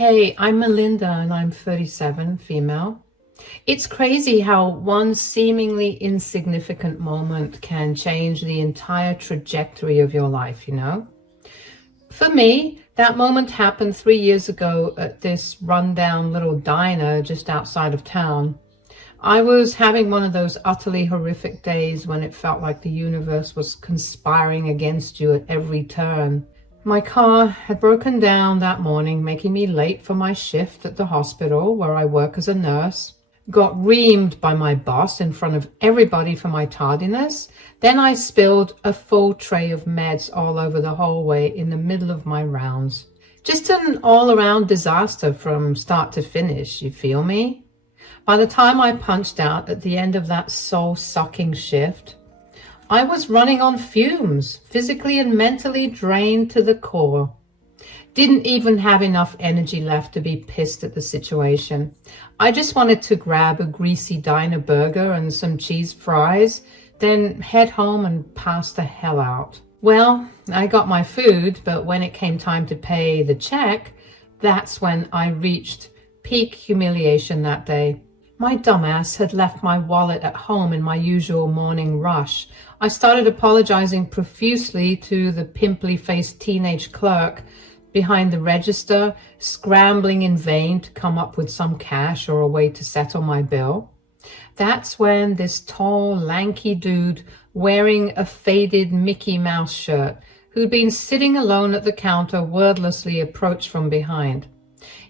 Hey, I'm Melinda and I'm 37, female. It's crazy how one seemingly insignificant moment can change the entire trajectory of your life, you know? For me, that moment happened 3 years ago at this rundown little diner just outside of town. I was having one of those utterly horrific days when it felt like the universe was conspiring against you at every turn. My car had broken down that morning, making me late for my shift at the hospital where I work as a nurse. Got reamed by my boss in front of everybody for my tardiness. Then I spilled a full tray of meds all over the hallway in the middle of my rounds. Just an all-around disaster from start to finish, you feel me? By the time I punched out at the end of that soul-sucking shift, I was running on fumes, physically and mentally drained to the core. Didn't even have enough energy left to be pissed at the situation. I just wanted to grab a greasy diner burger and some cheese fries, then head home and pass the hell out. Well, I got my food, but when it came time to pay the check, that's when I reached peak humiliation that day. My dumbass had left my wallet at home in my usual morning rush. I started apologizing profusely to the pimply-faced teenage clerk behind the register, scrambling in vain to come up with some cash or a way to settle my bill. That's when this tall, lanky dude wearing a faded Mickey Mouse shirt, who'd been sitting alone at the counter, wordlessly approached from behind.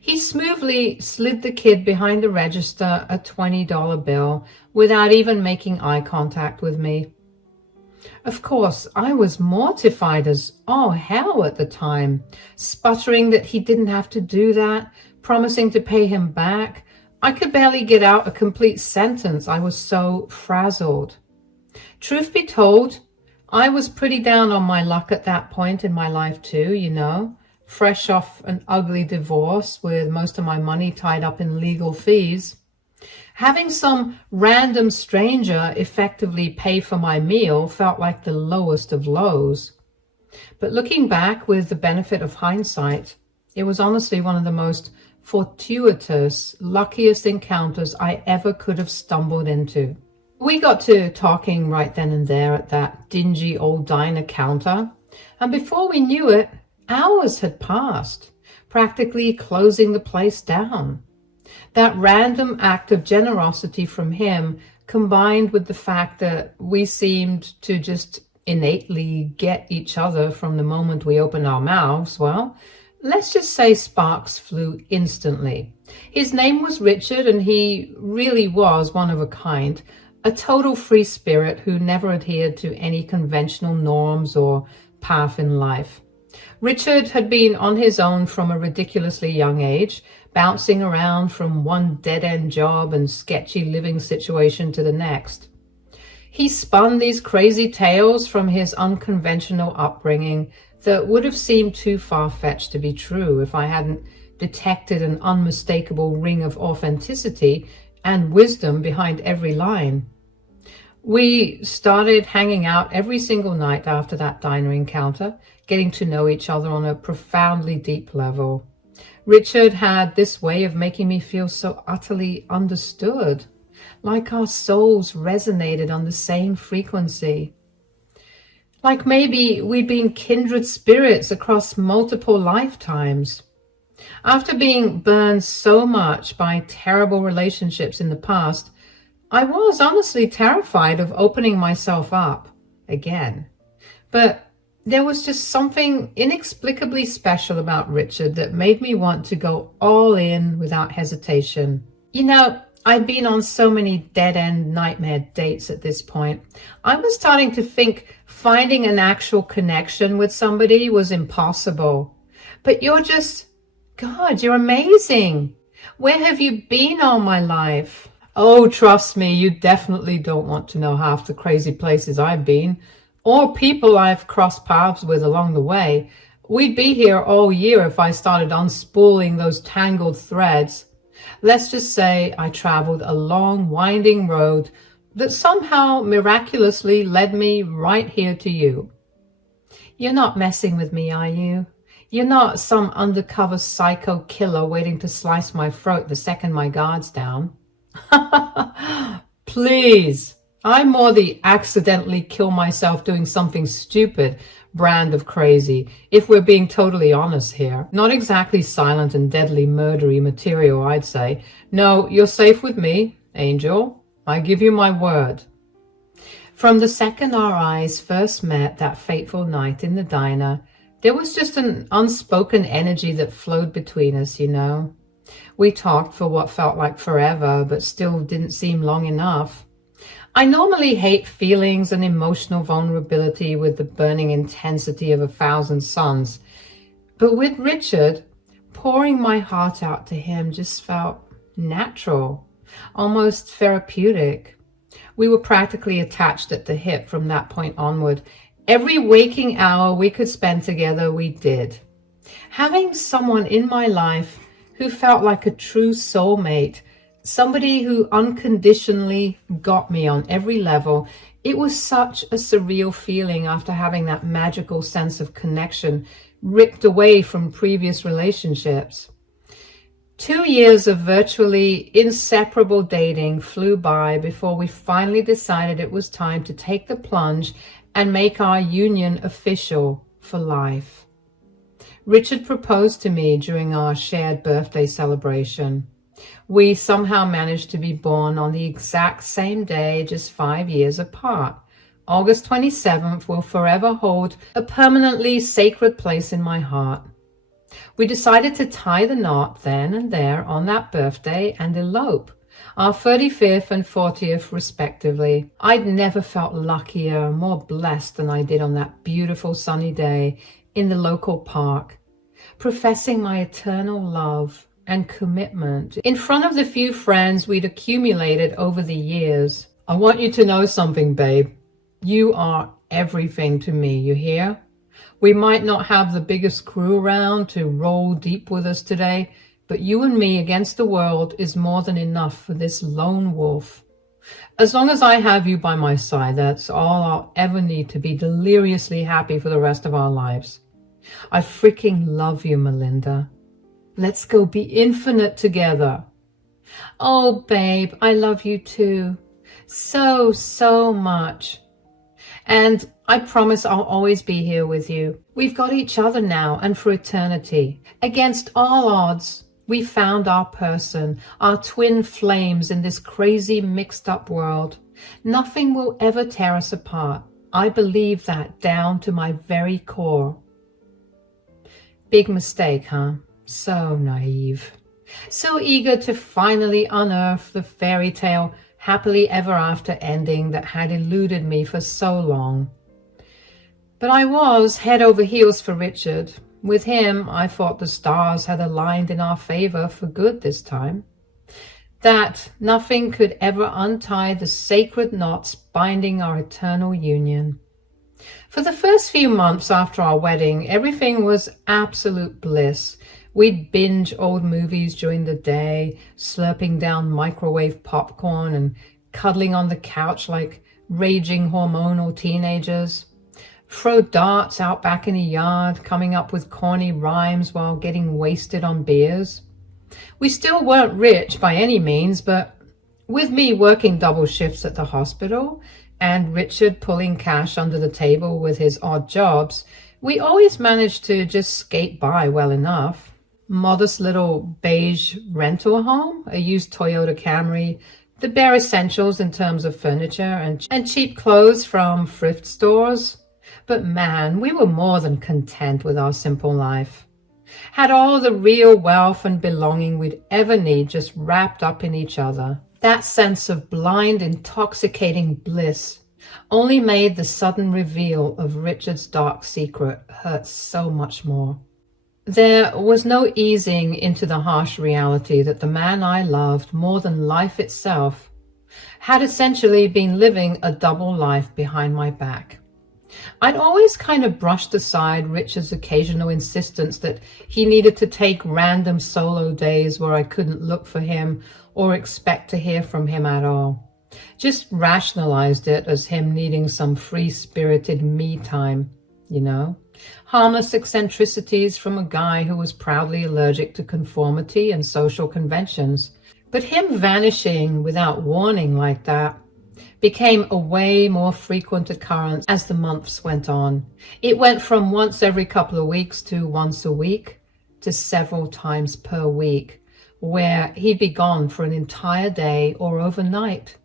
He smoothly slid the kid behind the register a $20 bill without even making eye contact with me. Of course, I was mortified as all hell at the time, sputtering that he didn't have to do that, promising to pay him back. I could barely get out a complete sentence. I was so frazzled. Truth be told, I was pretty down on my luck at that point in my life too, you know. Fresh off an ugly divorce with most of my money tied up in legal fees. Having some random stranger effectively pay for my meal felt like the lowest of lows. But looking back with the benefit of hindsight, it was honestly one of the most fortuitous, luckiest encounters I ever could have stumbled into. We got to talking right then and there at that dingy old diner counter, and before we knew it, hours had passed, practically closing the place down. That random act of generosity from him, combined with the fact that we seemed to just innately get each other from the moment we opened our mouths, well, let's just say sparks flew instantly. His name was Richard, and he really was one of a kind, a total free spirit who never adhered to any conventional norms or path in life. Richard had been on his own from a ridiculously young age, bouncing around from one dead-end job and sketchy living situation to the next. He spun these crazy tales from his unconventional upbringing that would have seemed too far-fetched to be true if I hadn't detected an unmistakable ring of authenticity and wisdom behind every line. We started hanging out every single night after that diner encounter, getting to know each other on a profoundly deep level. Richard had this way of making me feel so utterly understood, like our souls resonated on the same frequency. Like maybe we'd been kindred spirits across multiple lifetimes. After being burned so much by terrible relationships in the past, I was honestly terrified of opening myself up again. But there was just something inexplicably special about Richard that made me want to go all in without hesitation. You know, I'd been on so many dead-end nightmare dates at this point. I was starting to think finding an actual connection with somebody was impossible. But you're just, God, you're amazing. Where have you been all my life? Oh, trust me, you definitely don't want to know half the crazy places I've been, or people I've crossed paths with along the way. We'd be here all year if I started unspooling those tangled threads. Let's just say I traveled a long, winding road that somehow miraculously led me right here to you. You're not messing with me, are you? You're not some undercover psycho killer waiting to slice my throat the second my guard's down. Please. I'm more the accidentally kill myself doing something stupid brand of crazy, if we're being totally honest here. Not exactly silent and deadly murdery material, I'd say. No, you're safe with me, Angel. I give you my word. From the second our eyes first met that fateful night in the diner, there was just an unspoken energy that flowed between us, you know. We talked for what felt like forever, but still didn't seem long enough. I normally hate feelings and emotional vulnerability with the burning intensity of 1,000 suns. But with Richard, pouring my heart out to him just felt natural, almost therapeutic. We were practically attached at the hip from that point onward. Every waking hour we could spend together, we did. Having someone in my life who felt like a true soulmate, somebody who unconditionally got me on every level, it was such a surreal feeling after having that magical sense of connection ripped away from previous relationships. 2 years of virtually inseparable dating flew by before we finally decided it was time to take the plunge and make our union official for life. Richard proposed to me during our shared birthday celebration. We somehow managed to be born on the exact same day, just 5 years apart. August 27th will forever hold a permanently sacred place in my heart. We decided to tie the knot then and there on that birthday and elope, our 35th and 40th respectively. I'd never felt luckier, more blessed than I did on that beautiful sunny day in the local park, professing my eternal love and commitment in front of the few friends we'd accumulated over the years. I want you to know something, babe. You are everything to me, you hear? We might not have the biggest crew around to roll deep with us today, but you and me against the world is more than enough for this lone wolf. As long as I have you by my side, that's all I'll ever need to be deliriously happy for the rest of our lives. I freaking love you, Melinda. Let's go be infinite together. Oh, babe, I love you too. So, so much. And I promise I'll always be here with you. We've got each other now and for eternity. Against all odds, we found our person, our twin flames in this crazy mixed up world. Nothing will ever tear us apart. I believe that down to my very core. Big mistake, huh? So naive. So eager to finally unearth the fairy tale happily ever after ending that had eluded me for so long. But I was head over heels for Richard. With him, I thought the stars had aligned in our favor for good this time. That nothing could ever untie the sacred knots binding our eternal union. For the first few months after our wedding, everything was absolute bliss. We'd binge old movies during the day, slurping down microwave popcorn and cuddling on the couch like raging hormonal teenagers. Throw darts out back in the yard, coming up with corny rhymes while getting wasted on beers. We still weren't rich by any means, but with me working double shifts at the hospital and Richard pulling cash under the table with his odd jobs, we always managed to just skate by well enough. Modest little beige rental home, a used Toyota Camry, the bare essentials in terms of furniture and cheap clothes from thrift stores. But man, we were more than content with our simple life. Had all the real wealth and belonging we'd ever need just wrapped up in each other. That sense of blind, intoxicating bliss only made the sudden reveal of Richard's dark secret hurt so much more. There was no easing into the harsh reality that the man I loved more than life itself had essentially been living a double life behind my back. I'd always kind of brushed aside Richard's occasional insistence that he needed to take random solo days where I couldn't look for him or expect to hear from him at all. Just rationalized it as him needing some free-spirited me time, you know. Harmless eccentricities from a guy who was proudly allergic to conformity and social conventions. But him vanishing without warning like that became a way more frequent occurrence as the months went on. It went from once every couple of weeks to once a week to several times per week, where he'd be gone for an entire day or overnight,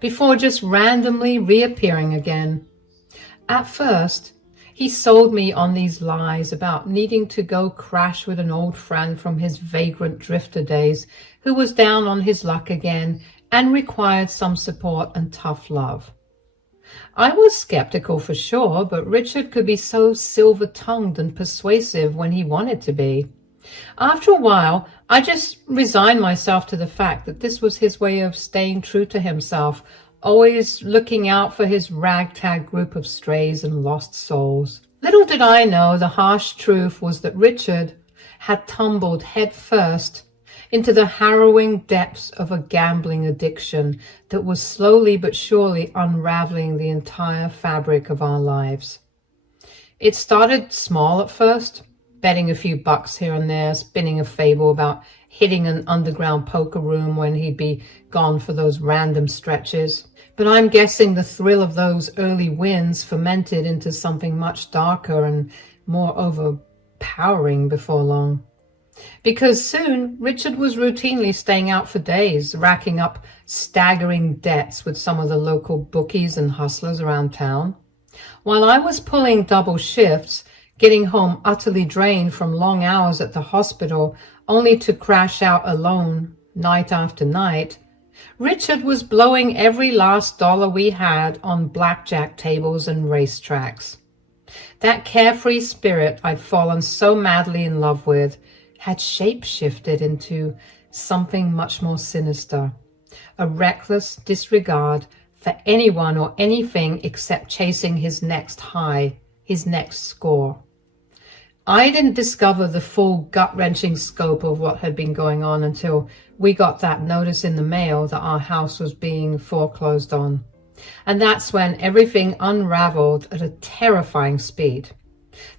before just randomly reappearing again. At first, he sold me on these lies about needing to go crash with an old friend from his vagrant drifter days who was down on his luck again and required some support and tough love. I was skeptical for sure, but Richard could be so silver-tongued and persuasive when he wanted to be. After a while, I just resigned myself to the fact that this was his way of staying true to himself, always looking out for his ragtag group of strays and lost souls. Little did I know the harsh truth was that Richard had tumbled head first into the harrowing depths of a gambling addiction that was slowly but surely unraveling the entire fabric of our lives. It started small at first, betting a few bucks here and there, spinning a fable about hitting an underground poker room when he'd be gone for those random stretches. But I'm guessing the thrill of those early wins fermented into something much darker and more overpowering before long. Because soon Richard was routinely staying out for days, racking up staggering debts with some of the local bookies and hustlers around town. While I was pulling double shifts, getting home utterly drained from long hours at the hospital, only to crash out alone night after night, Richard was blowing every last dollar we had on blackjack tables and racetracks. That carefree spirit I'd fallen so madly in love with had shape-shifted into something much more sinister, a reckless disregard for anyone or anything except chasing his next high, his next score. I didn't discover the full gut-wrenching scope of what had been going on until we got that notice in the mail that our house was being foreclosed on. And that's when everything unraveled at a terrifying speed.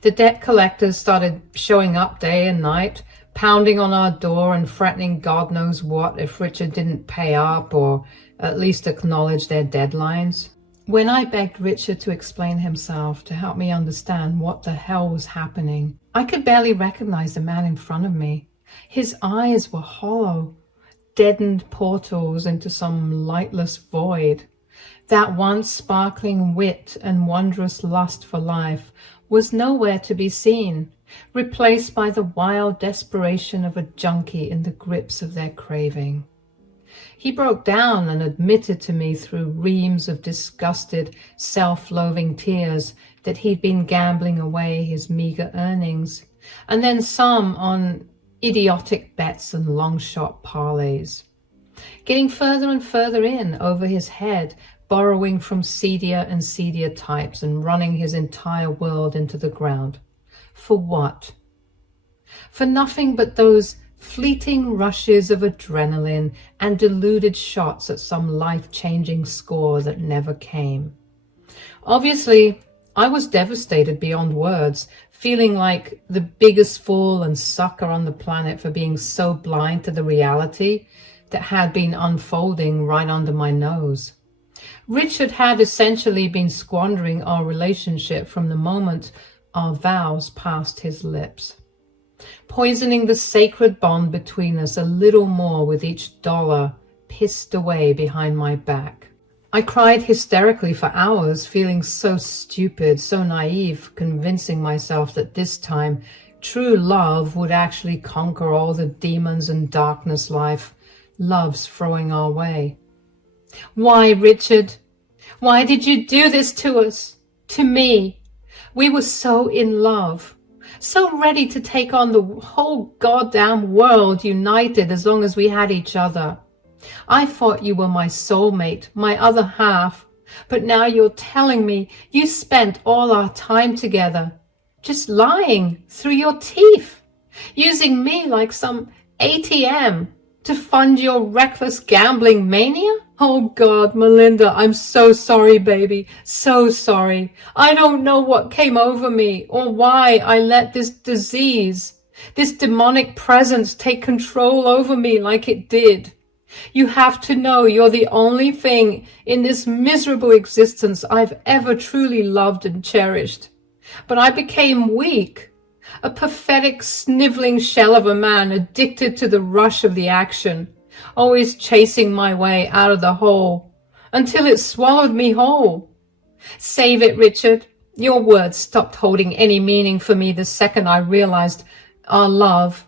The debt collectors started showing up day and night, pounding on our door and threatening God knows what if Richard didn't pay up or at least acknowledge their deadlines. When I begged Richard to explain himself, to help me understand what the hell was happening, I could barely recognize the man in front of me. His eyes were hollow, deadened portals into some lightless void. That once sparkling wit and wondrous lust for life was nowhere to be seen, replaced by the wild desperation of a junkie in the grips of their craving. He broke down and admitted to me through reams of disgusted, self-loathing tears that he'd been gambling away his meager earnings, and then some on idiotic bets and long-shot parlays. Getting further and further in over his head, borrowing from seedier and seedier types and running his entire world into the ground. For what? For nothing but those fleeting rushes of adrenaline and deluded shots at some life-changing score that never came. Obviously, I was devastated beyond words, feeling like the biggest fool and sucker on the planet for being so blind to the reality that had been unfolding right under my nose. Richard had essentially been squandering our relationship from the moment our vows passed his lips, poisoning the sacred bond between us a little more with each dollar pissed away behind my back. I cried hysterically for hours, feeling so stupid, so naive, convincing myself that this time true love would actually conquer all the demons and darkness life loves throwing our way. Why, Richard? Why did you do this to us? To me? We were so in love, so ready to take on the whole goddamn world united as long as we had each other. I thought you were my soulmate, my other half, but now you're telling me you spent all our time together, just lying through your teeth, using me like some ATM To fund your reckless gambling mania? Oh God, Melinda, I'm so sorry, baby. So sorry. I don't know what came over me or why I let this disease, this demonic presence take control over me like it did. You have to know you're the only thing in this miserable existence I've ever truly loved and cherished. But I became weak, a pathetic, sniveling shell of a man addicted to the rush of the action, always chasing my way out of the hole until it swallowed me whole. Save it, Richard. Your words stopped holding any meaning for me the second I realized our love,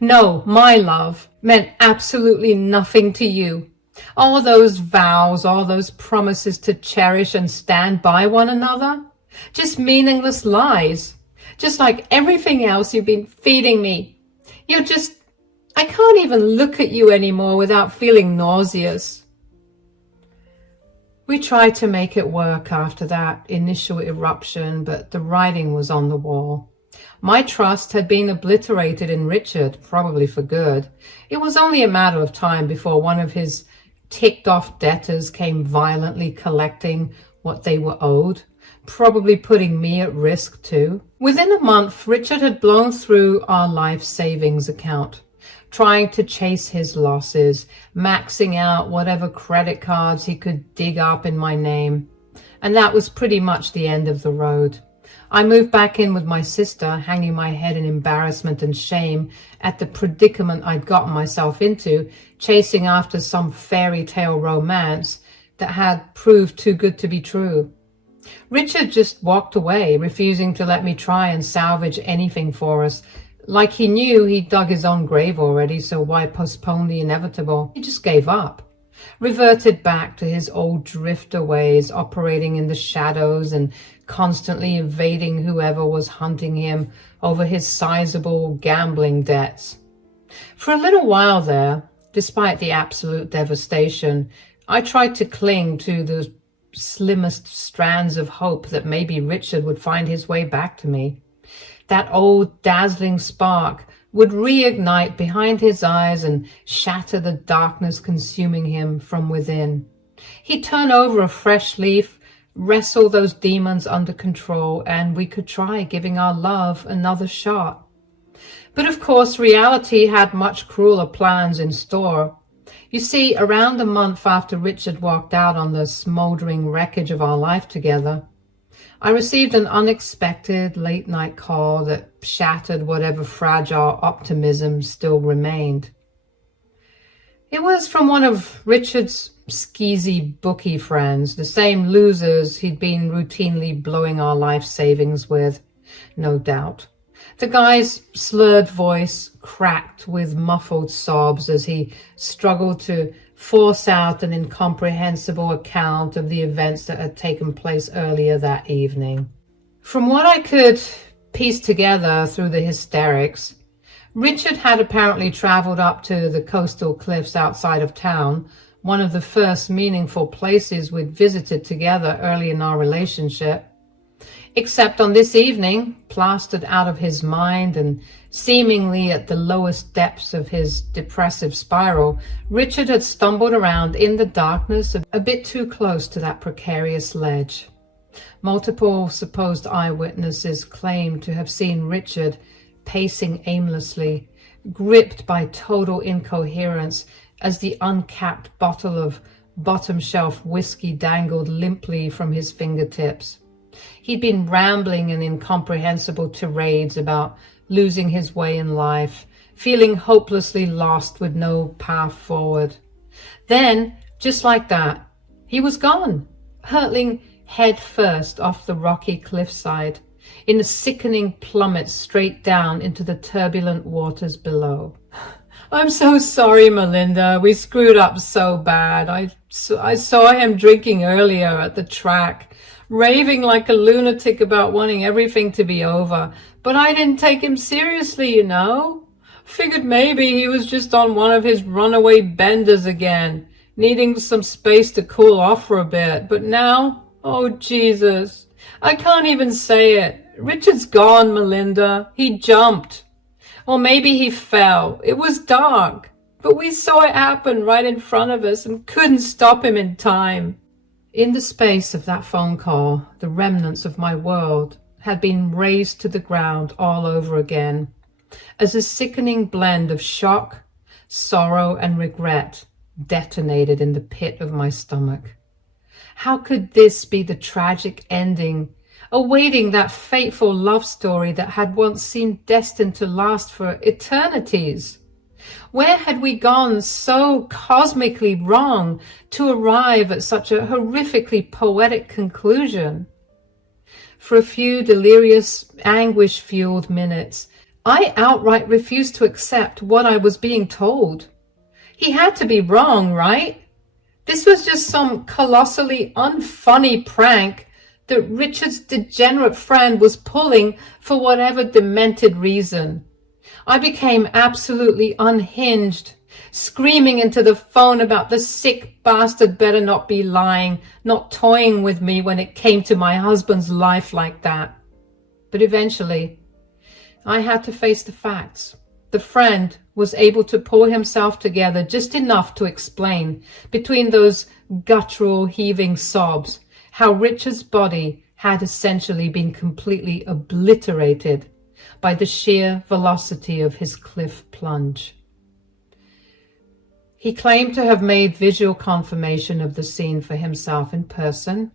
no, my love, meant absolutely nothing to you. All those vows, all those promises to cherish and stand by one another, just meaningless lies, just like everything else you've been feeding me. I can't even look at you anymore without feeling nauseous. We tried to make it work after that initial eruption, but the writing was on the wall. My trust had been obliterated in Richard, probably for good. It was only a matter of time before one of his ticked-off debtors came violently collecting what they were owed, probably putting me at risk too. Within a month, Richard had blown through our life savings account, trying to chase his losses, maxing out whatever credit cards he could dig up in my name. And that was pretty much the end of the road. I moved back in with my sister, hanging my head in embarrassment and shame at the predicament I'd gotten myself into, chasing after some fairy tale romance that had proved too good to be true. Richard just walked away, refusing to let me try and salvage anything for us. Like he knew he'd dug his own grave already, so why postpone the inevitable? He just gave up, reverted back to his old drifter ways, operating in the shadows and constantly evading whoever was hunting him over his sizable gambling debts. For a little while there, despite the absolute devastation, I tried to cling to the slimmest strands of hope that maybe Richard would find his way back to me. That old dazzling spark would reignite behind his eyes and shatter the darkness consuming him from within. He'd turn over a fresh leaf, wrestle those demons under control, and we could try giving our love another shot. But of course, reality had much crueler plans in store. You see, around a month after Richard walked out on the smoldering wreckage of our life together, I received an unexpected late-night call that shattered whatever fragile optimism still remained. It was from one of Richard's skeezy bookie friends, the same losers he'd been routinely blowing our life savings with, no doubt. The guy's slurred voice cracked with muffled sobs as he struggled to force out an incomprehensible account of the events that had taken place earlier that evening. From what I could piece together through the hysterics, Richard had apparently traveled up to the coastal cliffs outside of town, one of the first meaningful places we'd visited together early in our relationship. Except on this evening, plastered out of his mind and seemingly at the lowest depths of his depressive spiral, Richard had stumbled around in the darkness a bit too close to that precarious ledge. Multiple supposed eyewitnesses claimed to have seen Richard pacing aimlessly, gripped by total incoherence as the uncapped bottle of bottom-shelf whiskey dangled limply from his fingertips. He'd been rambling in incomprehensible tirades about losing his way in life, feeling hopelessly lost with no path forward. Then, just like that, he was gone, hurtling head first off the rocky cliffside, in a sickening plummet straight down into the turbulent waters below. I'm so sorry, Melinda. We screwed up so bad. I saw him drinking earlier at the track, raving like a lunatic about wanting everything to be over. But I didn't take him seriously, you know. Figured maybe he was just on one of his runaway benders again, needing some space to cool off for a bit. But now, oh Jesus, I can't even say it. Richard's gone, Melinda. He jumped. Or maybe he fell. It was dark. But we saw it happen right in front of us and couldn't stop him in time. In the space of that phone call, the remnants of my world had been razed to the ground all over again, as a sickening blend of shock, sorrow, and regret detonated in the pit of my stomach. How could this be the tragic ending, awaiting that fateful love story that had once seemed destined to last for eternities? Where had we gone so cosmically wrong to arrive at such a horrifically poetic conclusion? For a few delirious, anguish-fueled minutes, I outright refused to accept what I was being told. He had to be wrong, right? This was just some colossally unfunny prank that Richard's degenerate friend was pulling for whatever demented reason. I became absolutely unhinged, screaming into the phone about the sick bastard better not be lying, not toying with me when it came to my husband's life like that. But eventually, I had to face the facts. The friend was able to pull himself together just enough to explain, between those guttural, heaving sobs, how Richard's body had essentially been completely obliterated by the sheer velocity of his cliff plunge. He claimed to have made visual confirmation of the scene for himself in person,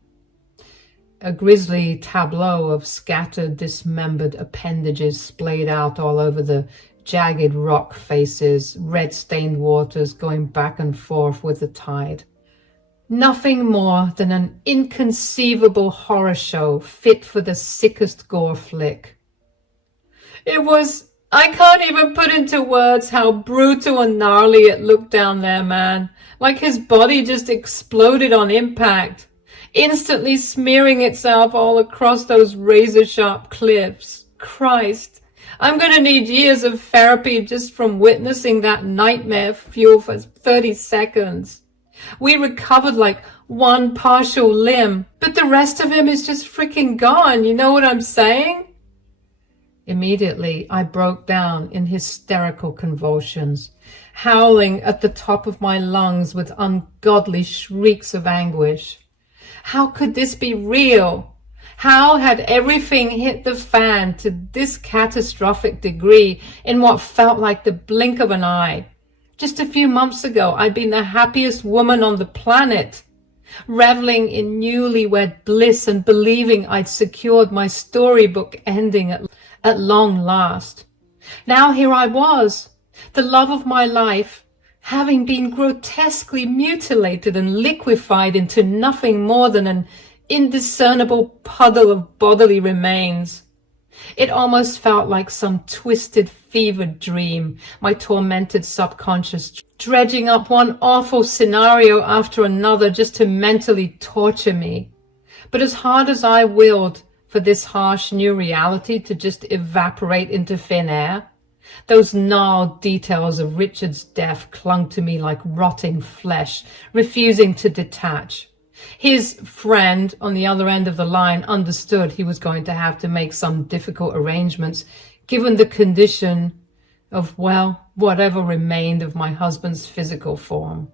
a grisly tableau of scattered, dismembered appendages splayed out all over the jagged rock faces, red-stained waters going back and forth with the tide. Nothing more than an inconceivable horror show fit for the sickest gore flick. I can't even put into words how brutal and gnarly it looked down there, man. Like his body just exploded on impact, instantly smearing itself all across those razor-sharp cliffs. Christ, I'm gonna need years of therapy just from witnessing that nightmare fuel for 30 seconds. We recovered like one partial limb, but the rest of him is just freaking gone, you know what I'm saying? Immediately, I broke down in hysterical convulsions, howling at the top of my lungs with ungodly shrieks of anguish. How could this be real? How had everything hit the fan to this catastrophic degree in what felt like the blink of an eye? Just a few months ago, I'd been the happiest woman on the planet, reveling in newlywed bliss and believing I'd secured my storybook ending at long last. Now here I was, the love of my life, having been grotesquely mutilated and liquefied into nothing more than an indiscernible puddle of bodily remains. It almost felt like some twisted, fevered dream, my tormented subconscious dredging up one awful scenario after another just to mentally torture me. But as hard as I willed for this harsh new reality to just evaporate into thin air, those gnarled details of Richard's death clung to me like rotting flesh, refusing to detach. His friend on the other end of the line understood he was going to have to make some difficult arrangements, given the condition of, well, whatever remained of my husband's physical form.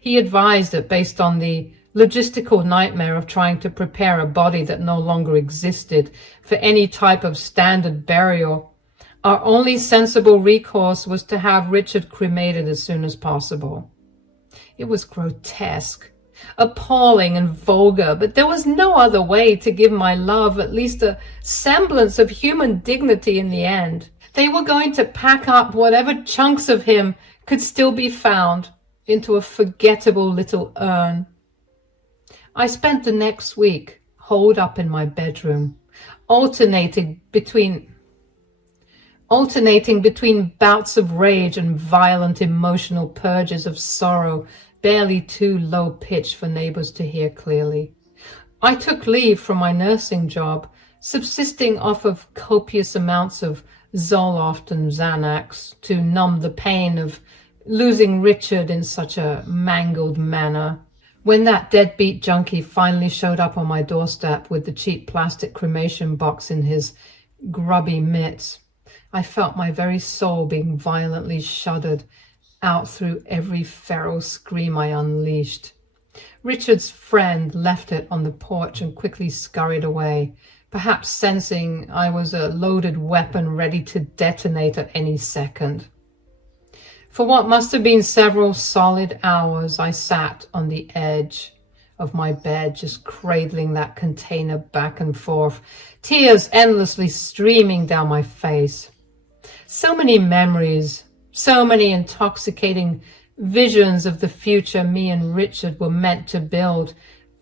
He advised that based on the logistical nightmare of trying to prepare a body that no longer existed for any type of standard burial, our only sensible recourse was to have Richard cremated as soon as possible. It was grotesque, appalling and vulgar, but there was no other way to give my love at least a semblance of human dignity in the end. They were going to pack up whatever chunks of him could still be found into a forgettable little urn. I spent the next week holed up in my bedroom, alternating between bouts of rage and violent emotional purges of sorrow, barely too low-pitched for neighbors to hear clearly. I took leave from my nursing job, subsisting off of copious amounts of Zoloft and Xanax to numb the pain of losing Richard in such a mangled manner. When that deadbeat junkie finally showed up on my doorstep with the cheap plastic cremation box in his grubby mitts, I felt my very soul being violently shuddered out through every feral scream I unleashed. Richard's friend left it on the porch and quickly scurried away, perhaps sensing I was a loaded weapon ready to detonate at any second. For what must have been several solid hours, I sat on the edge of my bed, just cradling that container back and forth, tears endlessly streaming down my face. So many memories, so many intoxicating visions of the future me and Richard were meant to build,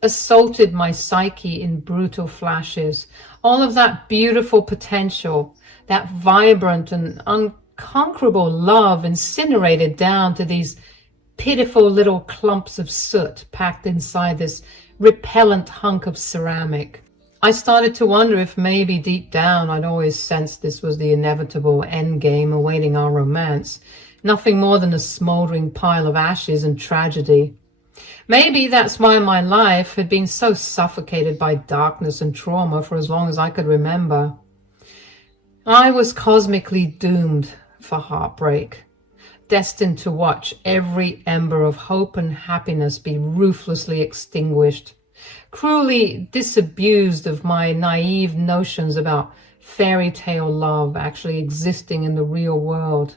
assaulted my psyche in brutal flashes. All of that beautiful potential, that vibrant and unconquerable love incinerated down to these pitiful little clumps of soot packed inside this repellent hunk of ceramic. I started to wonder if maybe deep down I'd always sensed this was the inevitable end game awaiting our romance, nothing more than a smoldering pile of ashes and tragedy. Maybe that's why my life had been so suffocated by darkness and trauma for as long as I could remember. I was cosmically doomed for heartbreak, destined to watch every ember of hope and happiness be ruthlessly extinguished, cruelly disabused of my naive notions about fairy tale love actually existing in the real world.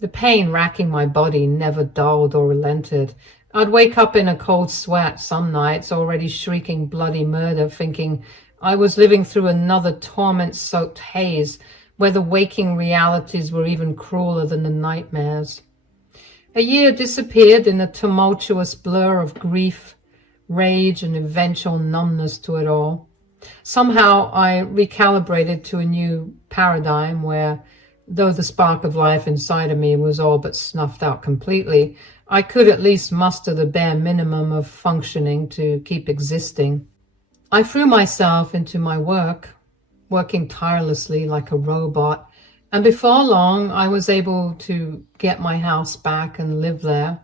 The pain racking my body never dulled or relented. I'd wake up in a cold sweat some nights, already shrieking bloody murder, thinking I was living through another torment-soaked haze where the waking realities were even crueler than the nightmares. A year disappeared in a tumultuous blur of grief, rage, and eventual numbness to it all. Somehow I recalibrated to a new paradigm where, though the spark of life inside of me was all but snuffed out completely, I could at least muster the bare minimum of functioning to keep existing. I threw myself into my work, working tirelessly like a robot, and before long I was able to get my house back and live there.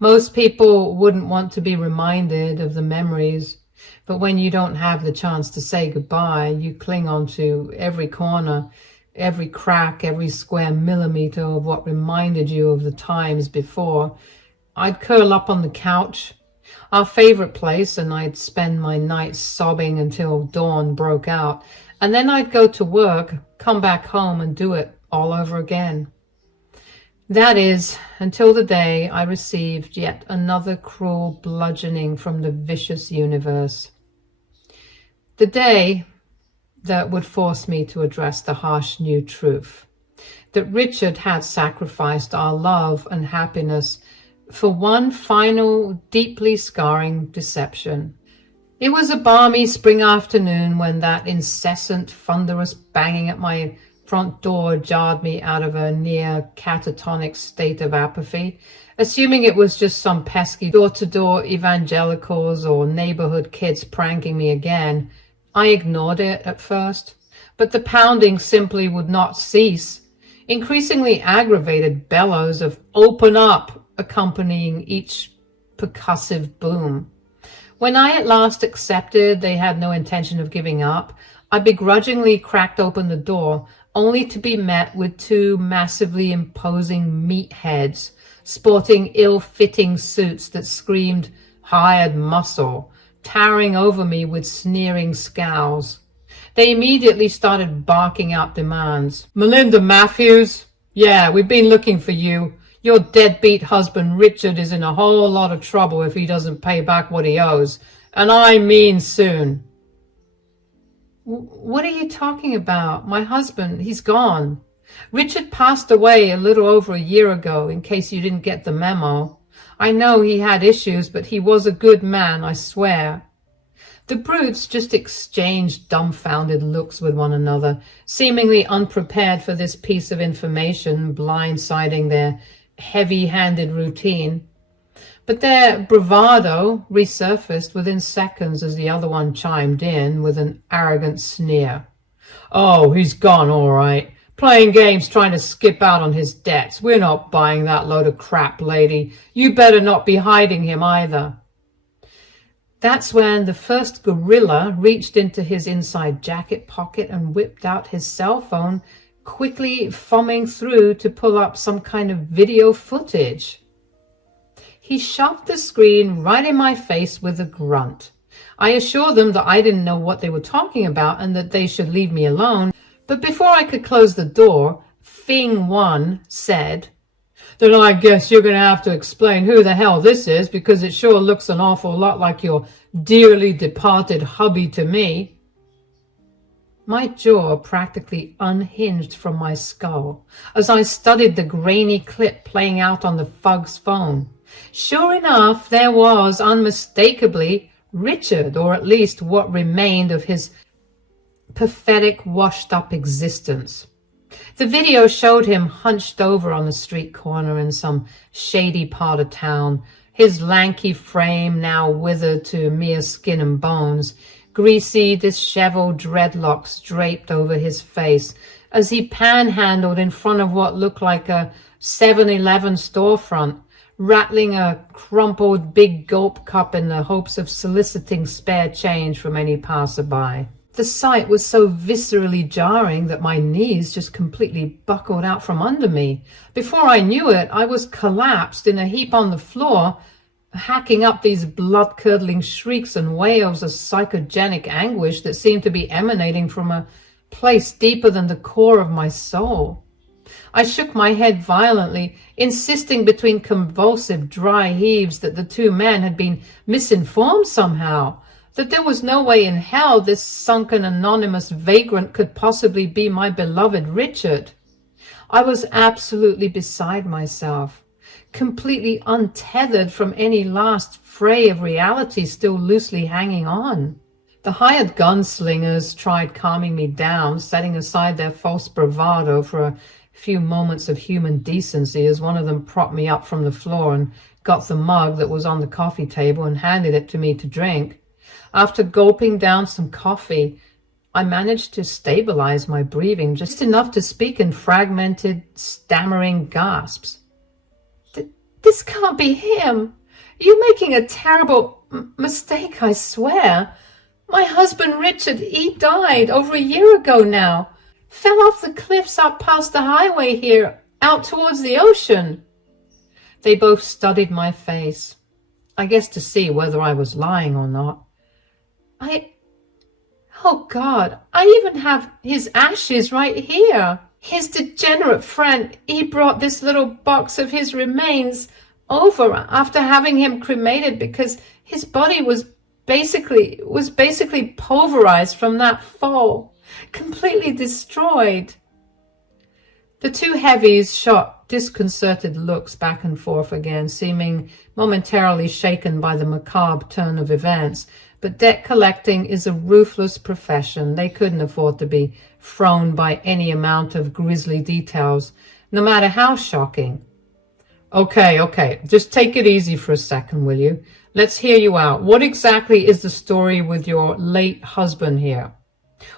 Most people wouldn't want to be reminded of the memories, but when you don't have the chance to say goodbye, you cling on to every corner, every crack, every square millimeter of what reminded you of the times before. I'd curl up on the couch, our favorite place, and I'd spend my nights sobbing until dawn broke out. And then I'd go to work, come back home, and do it all over again. That is, until the day I received yet another cruel bludgeoning from the vicious universe. The day that would force me to address the harsh new truth, that Richard had sacrificed our love and happiness for one final, deeply scarring deception. It was a balmy spring afternoon when that incessant, thunderous banging at my front door jarred me out of a near catatonic state of apathy. Assuming it was just some pesky door-to-door evangelicals or neighborhood kids pranking me again, I ignored it at first, but the pounding simply would not cease, increasingly aggravated bellows of "open up" accompanying each percussive boom. When I at last accepted they had no intention of giving up, I begrudgingly cracked open the door, only to be met with two massively imposing meatheads, sporting ill-fitting suits that screamed hired muscle, towering over me with sneering scowls. They immediately started barking out demands. "Melinda Matthews? Yeah, we've been looking for you. Your deadbeat husband Richard is in a whole lot of trouble if he doesn't pay back what he owes. And I mean soon." What are you talking about? My husband, he's gone. Richard passed away a little over a year ago, in case you didn't get the memo. I know he had issues, but he was a good man, I swear. The brutes just exchanged dumbfounded looks with one another, seemingly unprepared for this piece of information blindsiding their heavy-handed routine. But their bravado resurfaced within seconds as the other one chimed in with an arrogant sneer. "Oh, he's gone all right. Playing games trying to skip out on his debts. We're not buying that load of crap, lady. You better not be hiding him either." That's when the first gorilla reached into his inside jacket pocket and whipped out his cell phone, quickly thumbing through to pull up some kind of video footage. He shoved the screen right in my face with a grunt. I assured them that I didn't know what they were talking about and that they should leave me alone. But before I could close the door, Thing One said, "Then I guess you're going to have to explain who the hell this is, because it sure looks an awful lot like your dearly departed hubby to me." My jaw practically unhinged from my skull as I studied the grainy clip playing out on the thug's phone. Sure enough, there was unmistakably Richard, or at least what remained of his pathetic, washed-up existence. The video showed him hunched over on a street corner in some shady part of town, his lanky frame now withered to mere skin and bones, greasy, disheveled dreadlocks draped over his face as he panhandled in front of what looked like a 7-Eleven storefront, rattling a crumpled big gulp cup in the hopes of soliciting spare change from any passerby. The sight was so viscerally jarring that my knees just completely buckled out from under me. Before I knew it, I was collapsed in a heap on the floor, hacking up these blood-curdling shrieks and wails of psychogenic anguish that seemed to be emanating from a place deeper than the core of my soul. I shook my head violently, insisting between convulsive dry heaves that the two men had been misinformed somehow, that there was no way in hell this sunken anonymous vagrant could possibly be my beloved Richard. I was absolutely beside myself, completely untethered from any last fray of reality still loosely hanging on. The hired gunslingers tried calming me down, setting aside their false bravado for a few moments of human decency as one of them propped me up from the floor and got the mug that was on the coffee table and handed it to me to drink. After gulping down some coffee, I managed to stabilize my breathing just enough to speak in fragmented, stammering gasps. This can't be him. You're making a terrible mistake, I swear. My husband Richard, he died over a year ago now. Fell off the cliffs up past the highway here, out towards the ocean." They both studied my face, I guess to see whether I was lying or not. Oh God, I even have his ashes right here. His degenerate friend, he brought this little box of his remains over after having him cremated because his body was basically pulverized from that fall, completely destroyed. The two heavies shot disconcerted looks back and forth again, seeming momentarily shaken by the macabre turn of events. But debt collecting is a ruthless profession. They couldn't afford to be thrown by any amount of grisly details, no matter how shocking. Okay, just take it easy for a second, will you? Let's hear you out. What exactly is the story with your late husband here?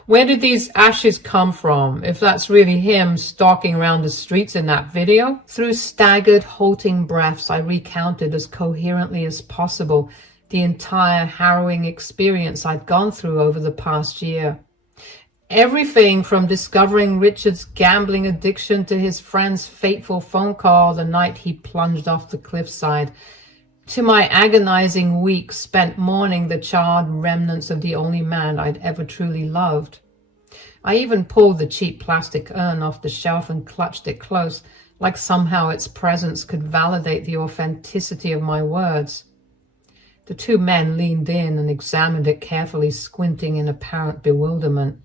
Where did these ashes come from, if that's really him stalking around the streets in that video? Through staggered, halting breaths, I recounted as coherently as possible the entire harrowing experience I'd gone through over the past year. Everything from discovering Richard's gambling addiction to his friend's fateful phone call the night he plunged off the cliffside, to my agonizing weeks spent mourning the charred remnants of the only man I'd ever truly loved. I even pulled the cheap plastic urn off the shelf and clutched it close, like somehow its presence could validate the authenticity of my words. The two men leaned in and examined it carefully, squinting in apparent bewilderment.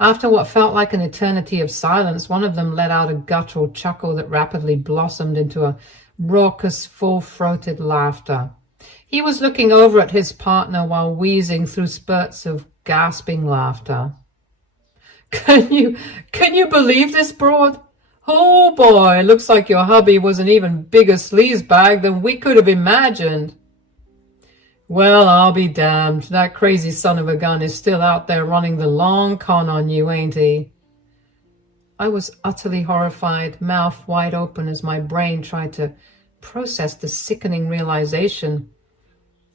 After what felt like an eternity of silence, one of them let out a guttural chuckle that rapidly blossomed into a raucous, full-throated laughter. He was looking over at his partner while wheezing through spurts of gasping laughter. Can you believe this, Broad? Oh boy, looks like your hubby was an even bigger sleazebag than we could have imagined. Well, I'll be damned. That crazy son of a gun is still out there running the long con on you, ain't he? I was utterly horrified, mouth wide open as my brain tried to process the sickening realization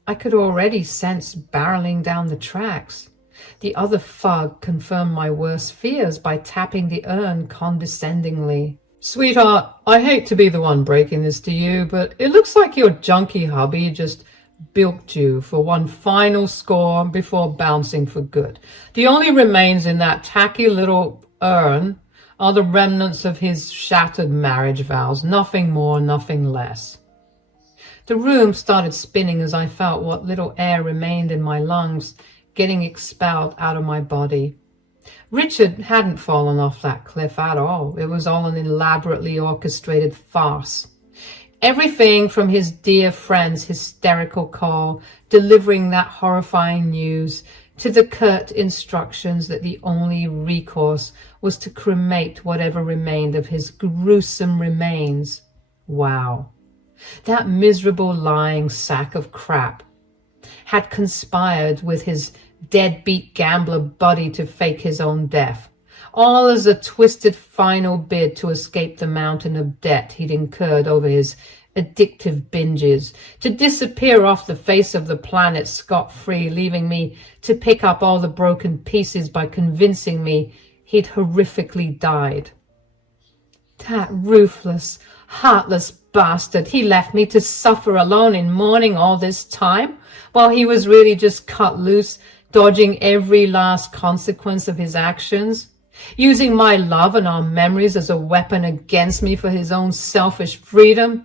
I could already sense barreling down the tracks. The other thug confirmed my worst fears by tapping the urn condescendingly. "Sweetheart, I hate to be the one breaking this to you, but it looks like your junkie hubby just bilked you for one final score before bouncing for good. The only remains in that tacky little urn are the remnants of his shattered marriage vows. Nothing more, nothing less." The room started spinning as I felt what little air remained in my lungs getting expelled out of my body. Richard hadn't fallen off that cliff at all. It was all an elaborately orchestrated farce. Everything from his dear friend's hysterical call, delivering that horrifying news, to the curt instructions that the only recourse was to cremate whatever remained of his gruesome remains. Wow. That miserable lying sack of crap had conspired with his deadbeat gambler buddy to fake his own death, all as a twisted final bid to escape the mountain of debt he'd incurred over his addictive binges, to disappear off the face of the planet scot-free, leaving me to pick up all the broken pieces by convincing me he'd horrifically died. That ruthless, heartless bastard, he left me to suffer alone in mourning all this time, while he was really just cut loose, dodging every last consequence of his actions, using my love and our memories as a weapon against me for his own selfish freedom.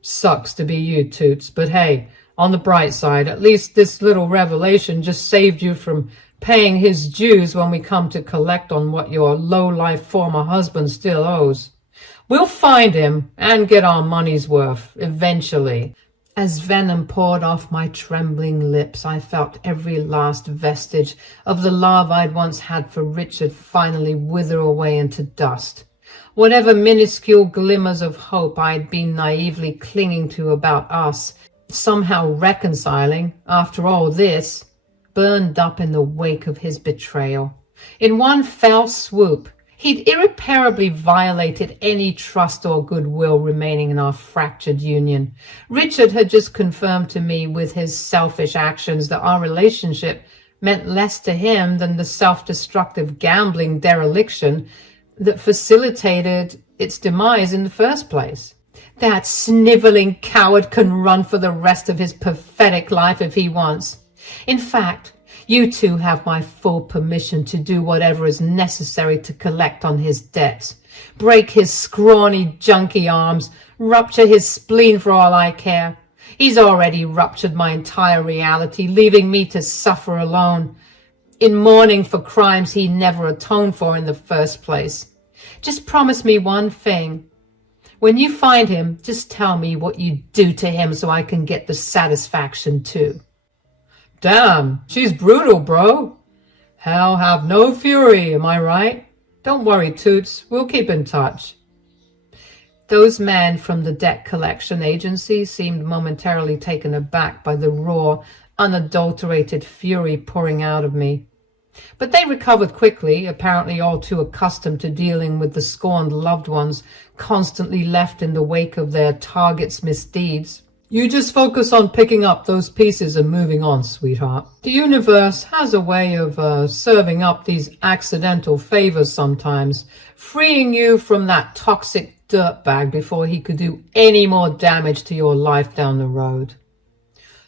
Sucks to be you, Toots, but hey, on the bright side, at least this little revelation just saved you from paying his dues when we come to collect on what your low-life former husband still owes. We'll find him and get our money's worth, eventually. As venom poured off my trembling lips, I felt every last vestige of the love I'd once had for Richard finally wither away into dust. Whatever minuscule glimmers of hope I'd been naively clinging to about us, somehow reconciling, after all this, burned up in the wake of his betrayal. In one fell swoop, he'd irreparably violated any trust or goodwill remaining in our fractured union. Richard had just confirmed to me with his selfish actions that our relationship meant less to him than the self-destructive gambling dereliction that facilitated its demise in the first place. That sniveling coward can run for the rest of his pathetic life if he wants. In fact, you two have my full permission to do whatever is necessary to collect on his debts. Break his scrawny junkie arms, rupture his spleen for all I care. He's already ruptured my entire reality, leaving me to suffer alone, in mourning for crimes he never atoned for in the first place. Just promise me one thing. When you find him, just tell me what you do to him so I can get the satisfaction too. Damn, she's brutal, bro. Hell have no fury, am I right? Don't worry, Toots, we'll keep in touch. Those men from the debt collection agency seemed momentarily taken aback by the raw, unadulterated fury pouring out of me. But they recovered quickly, apparently all too accustomed to dealing with the scorned loved ones constantly left in the wake of their target's misdeeds. You just focus on picking up those pieces and moving on, sweetheart. The universe has a way of serving up these accidental favors sometimes, freeing you from that toxic dirtbag before he could do any more damage to your life down the road.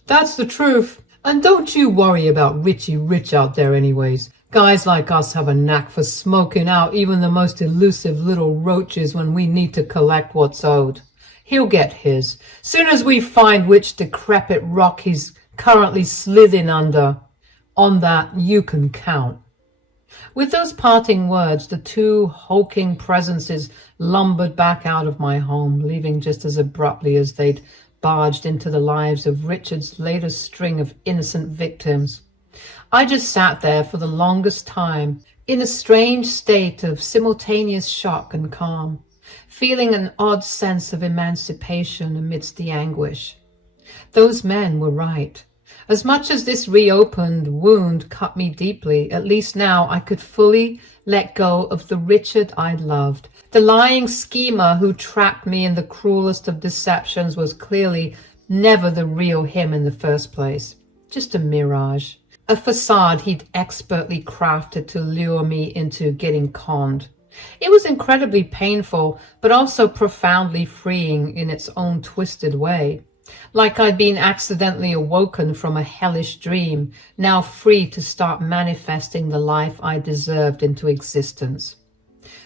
That's the truth. And don't you worry about Richie Rich out there anyways. Guys like us have a knack for smoking out even the most elusive little roaches when we need to collect what's owed. He'll get his. Soon as we find which decrepit rock he's currently slithering under, on that you can count. With those parting words, the two hulking presences lumbered back out of my home, leaving just as abruptly as they'd barged into the lives of Richard's latest string of innocent victims. I just sat there for the longest time, in a strange state of simultaneous shock and calm, feeling an odd sense of emancipation amidst the anguish. Those men were right. As much as this reopened wound cut me deeply, at least now I could fully let go of the Richard I loved. The lying schemer who trapped me in the cruelest of deceptions was clearly never the real him in the first place. Just a mirage. a facade he'd expertly crafted to lure me into getting conned. It was incredibly painful, but also profoundly freeing in its own twisted way. Like I'd been accidentally awoken from a hellish dream, now free to start manifesting the life I deserved into existence.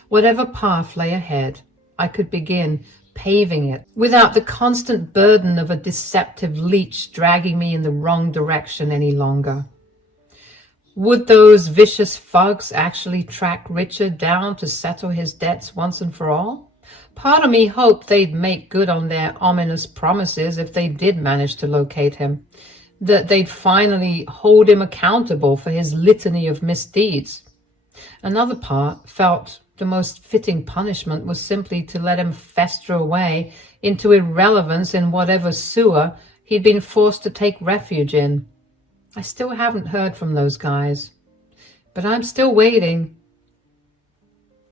Whatever path lay ahead, I could begin paving it without the constant burden of a deceptive leech dragging me in the wrong direction any longer. Would those vicious thugs actually track Richard down to settle his debts once and for all? Part of me hoped they'd make good on their ominous promises if they did manage to locate him, that they'd finally hold him accountable for his litany of misdeeds. Another part felt the most fitting punishment was simply to let him fester away into irrelevance in whatever sewer he'd been forced to take refuge in. I still haven't heard from those guys, but I'm still waiting.